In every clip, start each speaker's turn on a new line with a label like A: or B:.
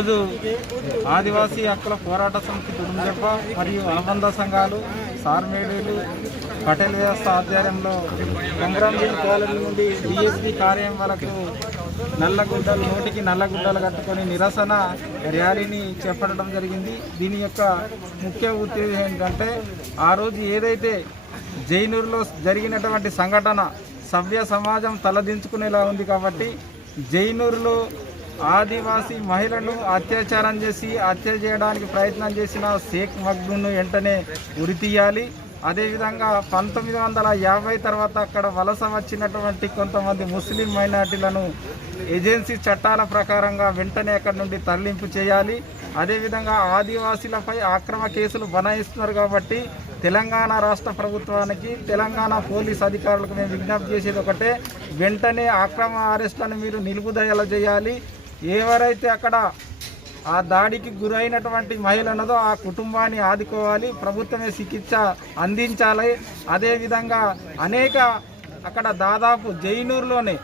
A: ఈరోజు ఆదివాసీ హక్కుల పోరాట సమితి తుడుంజప్ప మరియు అనుబంధ సంఘాలు సార్మేడీలు పటేల్ వ్యవస్థ ఆధ్వర్యంలో కొంగరంబీల్ కాలనీ నుండి డిఎస్పీ కార్యం వరకు నల్లగుడ్డలు నోటికి నల్లగుడ్డలు కట్టుకొని నిరసన ర్యాలీని చేపట్టడం జరిగింది. దీని యొక్క ముఖ్య ఉద్దేశం ఏంటంటే ఆ రోజు ఏదైతే జైనూరులో జరిగినటువంటి సంఘటన సభ్య సమాజం తలదించుకునేలా ఉంది కాబట్టి జైనూరులో ఆదివాసీ మహిళను అత్యాచారం చేసి హత్య చేయడానికి ప్రయత్నం చేసిన షేక్ మగ్దును వెంటనే ఉరి తీయాలి. అదేవిధంగా పంతొమ్మిది వందల యాభై తర్వాత అక్కడ వలస వచ్చినటువంటి కొంతమంది ముస్లిం మైనార్టీలను ఏజెన్సీ చట్టాల ప్రకారంగా వెంటనే అక్కడి నుండి తరలింపు చేయాలి. అదేవిధంగా ఆదివాసీలపై ఆక్రమ కేసులు బనాయిస్తున్నారు కాబట్టి తెలంగాణ రాష్ట్ర ప్రభుత్వానికి తెలంగాణ పోలీస్ అధికారులకు మేము విజ్ఞప్తి చేసేది ఒకటే వెంటనే అక్రమ అరెస్టులను మీరు నిలుపుదల చేయాలి. ఎవరైతే అక్కడ ఆ దాడికి గురైనటువంటి మహిళ ఆ కుటుంబాన్ని ఆదుకోవాలి ప్రభుత్వమే చికిత్స అందించాలి. అదేవిధంగా అనేక అక్కడ దాదాపు జైనూరులోనే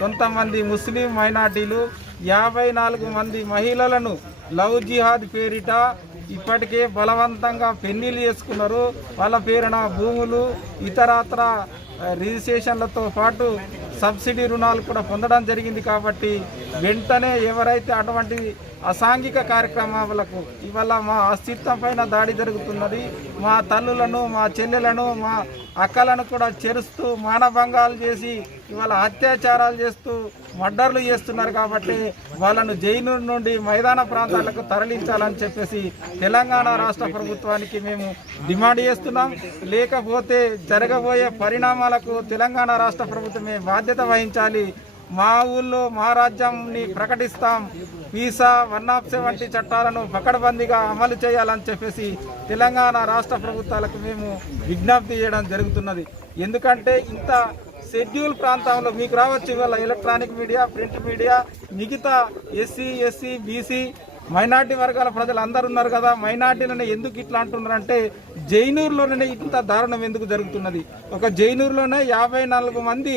A: కొంతమంది ముస్లిం మైనార్టీలు యాభై నాలుగు మంది మహిళలను లవ్ జిహాద్ పేరిట ఇప్పటికే బలవంతంగా పెళ్ళిళ్ళు చేసుకున్నారు. వాళ్ళ పేరున భూములు ఇతరత్ర రిజిస్ట్రేషన్లతో పాటు సబ్సిడీ రుణాలు కూడా పొందడం జరిగింది కాబట్టి వెంటనే ఎవరైతే అటువంటి అసాంఘిక కార్యక్రమాలకు ఇవాళ మా అస్తిత్వం పైన దాడి జరుగుతున్నది. మా తల్లులను మా చెల్లెలను మా అక్కలను కూడా చెరుస్తూ మానభంగాలు చేసి ఇవాళ అత్యాచారాలు చేస్తూ మర్డర్లు చేస్తున్నారు కాబట్టి వాళ్ళను జైలు నుండి మైదాన ప్రాంతాలకు తరలించాలని చెప్పేసి తెలంగాణ రాష్ట్ర ప్రభుత్వానికి మేము డిమాండ్ చేస్తున్నాం. లేకపోతే జరగబోయే పరిణామాలకు తెలంగాణ రాష్ట్ర ప్రభుత్వమే బాధ్యత వహించాలి. మా ఊళ్ళో మా రాజ్యంని ప్రకటిస్తాం. వీసా వన్ ఆఫ్ వంటి చట్టాలను పకడ్బందీగా అమలు చేయాలని చెప్పేసి తెలంగాణ రాష్ట్ర ప్రభుత్వాలకు మేము విజ్ఞప్తి చేయడం జరుగుతున్నది. ఎందుకంటే ఇంత షెడ్యూల్ ప్రాంతంలో మీకు రావచ్చు ఇవాళ ఎలక్ట్రానిక్ మీడియా ప్రింట్ మీడియా మిగతా ఎస్సీ ఎస్సీ బీసీ మైనార్టీ వర్గాల ప్రజలు అందరు ఉన్నారు కదా మైనార్టీలను ఎందుకు ఇట్లా అంటున్నారంటే జైనూరులోనే ఇంత దారుణం ఎందుకు జరుగుతున్నది? ఒక జైనూరులోనే యాభై నాలుగు మంది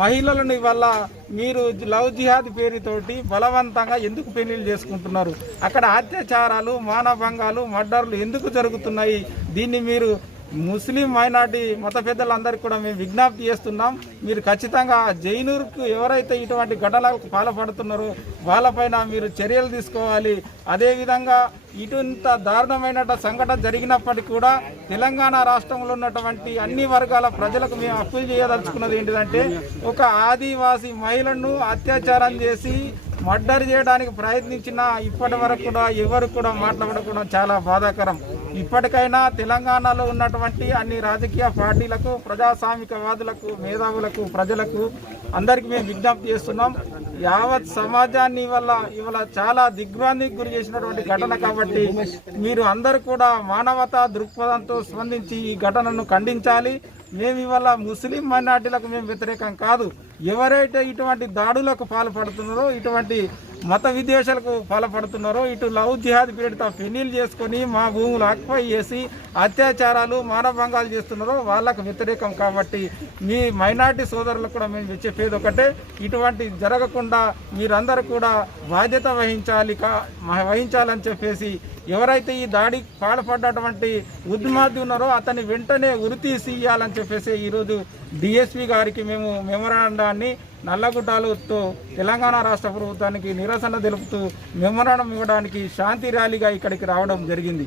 A: మహిళలను ఇవాళ మీరు లవ్ జిహాద్ పేరుతోటి బలవంతంగా ఎందుకు పెళ్ళిళ్ళు చేసుకుంటున్నారు? అక్కడ అత్యాచారాలు మానభంగాలు మర్డర్లు ఎందుకు జరుగుతున్నాయి? దీన్ని మీరు ముస్లిం మైనార్టీ మత పెద్దలందరికీ కూడా మేము విజ్ఞప్తి చేస్తున్నాం. మీరు ఖచ్చితంగా జైనూర్కు ఎవరైతే ఇటువంటి ఘటనలకు పాల్పడుతున్నారో వాళ్ళపైన మీరు చర్యలు తీసుకోవాలి. అదేవిధంగా ఇటుంత దారుణమైన సంఘటన జరిగినప్పటికీ కూడా తెలంగాణ రాష్ట్రంలో ఉన్నటువంటి అన్ని వర్గాల ప్రజలకు మేము అప్పీల్ చేయదలుచుకున్నది ఏంటిదంటే ఒక ఆదివాసీ మహిళను అత్యాచారం చేసి మర్డర్ చేయడానికి ప్రయత్నించిన ఇప్పటి వరకు కూడా ఎవరు కూడా మాట్లాడకుండా చాలా బాధాకరం. ఇప్పటికైనా తెలంగాణలో ఉన్నటువంటి అన్ని రాజకీయ పార్టీలకు ప్రజాస్వామికవాదులకు మేధావులకు ప్రజలకు అందరికీ మేము విజ్ఞప్తి చేస్తున్నాం. యావత్ సమాజాన్ని ఇవాళ ఇవాళ చాలా దిగ్భ్రాంతికి గురి చేసినటువంటి ఘటన కాబట్టి మీరు అందరూ కూడా మానవతా దృక్పథంతో స్పందించి ఈ ఘటనను ఖండించాలి. మేము ఇవాళ ముస్లిం మైనార్టీలకు మేము వ్యతిరేకం కాదు. ఎవరైతే ఇటువంటి దాడులకు పాల్పడుతున్నారో ఇటువంటి మత విద్వేషాలకు పాల్పడుతున్నారో ఇటు లవ్ జిహాద్ పీడిత ఫెనీలు చేసుకొని మా భూములు ఆక్యుపై చేసి అత్యాచారాలు మానభంగాలు చేస్తున్నారో వాళ్ళకు వ్యతిరేకం కాబట్టి మీ మైనార్టీ సోదరులకు కూడా మేము చెప్పేది ఒకటే. ఇటువంటి జరగకుండా మీరందరూ కూడా బాధ్యత వహించాలి కా- వహించాలని చెప్పేసి ఎవరైతే ఈ దాడికి పాల్పడ్డటువంటి ఉద్యమాది ఉన్నారో అతన్ని వెంటనే ఉరితీసి ఇవ్వాలని చెప్పేసి ఈరోజు డిఎస్పి గారికి మేము మెమరాండాన్ని నల్లగుట్టాలతో తెలంగాణ రాష్ట్ర ప్రభుత్వానికి నిరసన తెలుపుతూ మెమరాండం ఇవ్వడానికి శాంతి ర్యాలీగా ఇక్కడికి రావడం జరిగింది.